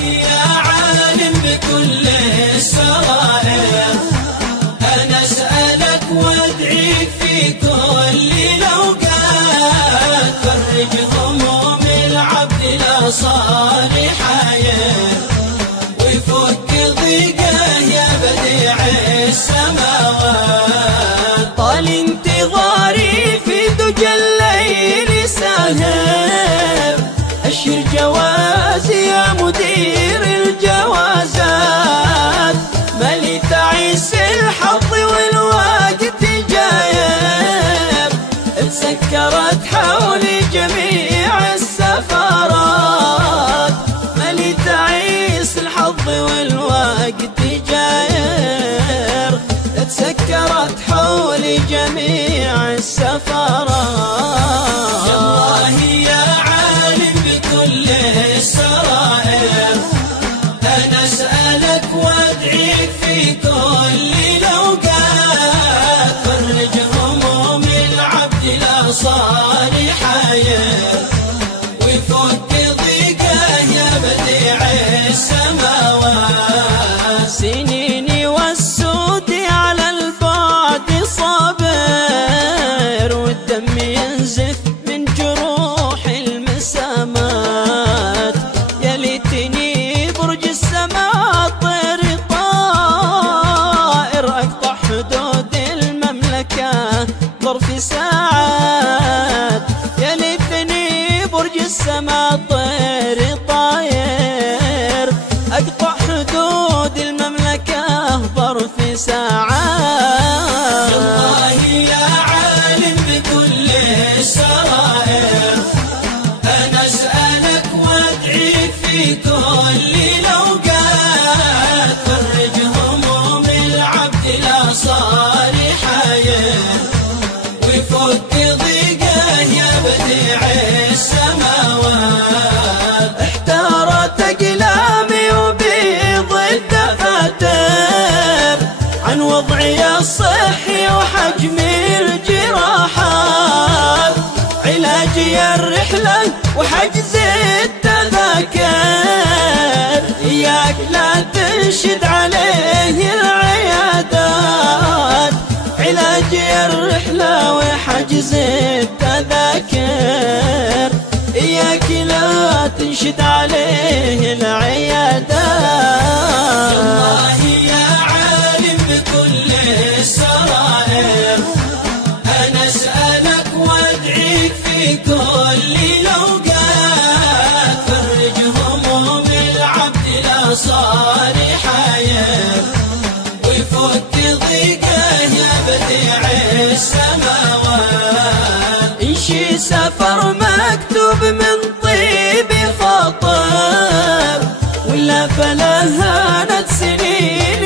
يا عالم بكل السرائر، أنا أسألك وأدعيك في كل الأوقات، فرج هموم العبد لا صار حاير، ويفك ضيقه يا بديع السماوات. طال انتظاري في دجى الليل ساهر، أشر جوازي يا مدير الجوازات، مالي تعيس الحظ والوقت جايب، تسكرت حولي جميع السفارات، مالي تعيس الحظ والوقت جاير، تسكرت حولي جميع السفارات. الله يا عالم بكل السرائر، أنا أسألك وأدعيك في كل الأوقات، فرج هموم العبد لا صار حاير، ويفك ضيقه يا بديع السماوات. سنيني والسود على البعد صابر، والدم ينزف من جروح المسامات، يا ليتني برج السماء طير طائر، أقطع حدود المملكة ظرف ساعات، يا ليتني برج السماء طير طاير، أقطع حدود المملكة ظرف ساعات. الله يا عالم بكل السرائر، أنا أسألك وأدعيك في كل الأوقات، فرج هموم العبد لا صار حاير، ويفك ضيقه يا بديع السماوات. احتارت أقلامي وبيض الدفاتر عن وضعي الصحي وحجم الجراحات، علاجي الرحلة وحجز التذاكر، إياك لا تنشد عليه العيادات، علاجي الرحلة وحجز التذاكر، إياك لا تنشد عليه العيادات. الله يا عالم بكل السرائر، أنا أسألك وأدعيك في كل الأوقات، فرج هموم العبد لا صار حاير، ويفك ضيقه يا بديع السماوات. إنشي سفر مكتوب من طيب خطر، ولا فلا هانت سنين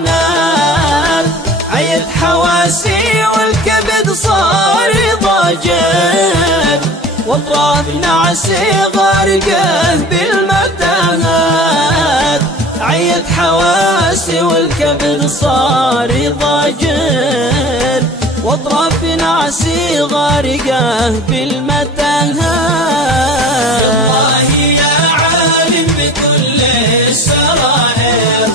المعاناة، عيت حواسي والكبد صار ضاجر، واطراف نعسي غارقه بالمتاهات، عيت حواسي والكبد صار ضاجر، واطراف نعسي غارقه بالمتاهات. الله يا عالم بكل السرائر،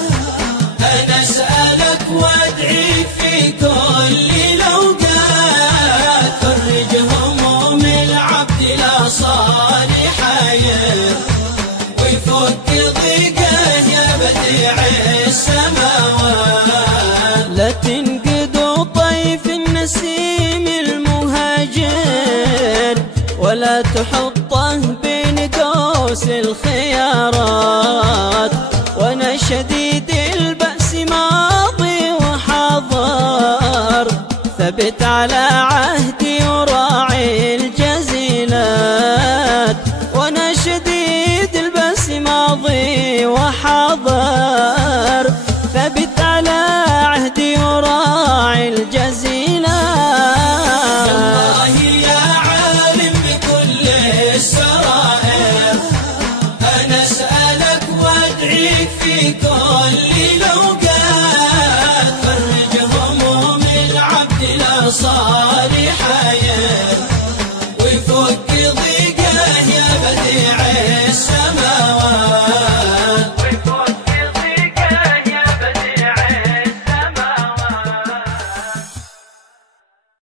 أنا أسألك وأدعيك في كل الأوقات، فرج هموم العبد لا صار حاير، ويفك ضيقه يا بديع السماوات. لا تنقدوا طيف النسيم المهاجر، ولا تحطه بين قوس الخيارات، وانا شديد البأس ماضي وحاضر، ثبت على عهدي وراعي الجزيلات، وانا شديد البأس ماضي وحاضر، ثبت على عهدي وراعي الجزيلات. الله يا عالم بكل السرائر، أنا أسألك وأدعيك في كل